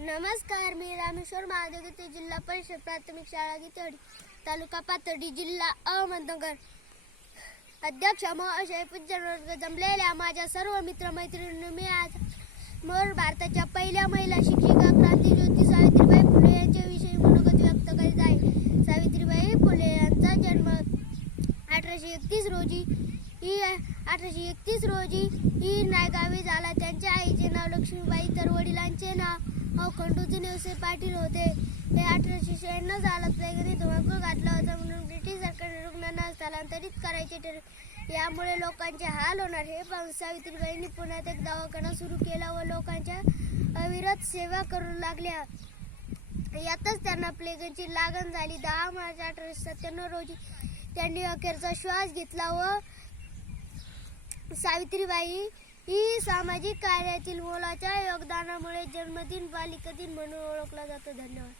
नमस्कार मी रामेश्वर महादेव ते जिल्हा परिषद प्राथमिक शाळा गीतडी तालुका पातडी जिल्हा अहमदनगर. अध्यक्ष महाशय पूज्य जमलेल्या माझ्या सर्व मित्रमैत्रिणींनी मी आज मोर भारताच्या पहिल्या महिला शिक्षिका क्रांतीज्योती सावित्रीबाई फुले यांच्याविषयी मनोगत व्यक्त करीत आहे. सावित्रीबाई फुले यांचा जन्म अठराशे एकतीस रोजी ही अठराशे एकतीस रोजी ही नायगावी झाला. त्यांच्या आईचे नाव लक्ष्मीबाई तर वडिलांचे नाव खंडूजी नेवसे पाटील होते. हे अठराशे शहाण्णव सालात प्लेगने धुमाकूळ घातला होता म्हणून ब्रिटिश सरकारने रुग्णांना स्थलांतरित करायचे ठरले यामुळे लोकांचे हाल होणार. हे पाहून सावित्रीबाईंनी पुण्यात एक दवाखाना सुरू केला व लोकांच्या अविरत सेवा करू लागल्या. यातच त्यांना प्लेगनची लागण झाली. दहा मार्च अठराशे सत्त्याण्णव रोजी त्यांनी अखेरचा श्वास घेतला व सावित्रीबाई सामाजिक कार्यातील मोलाच्या योगदानामुळे जन्मदिन बालिका दिन म्हणून ओळखला जातो. धन्यवाद.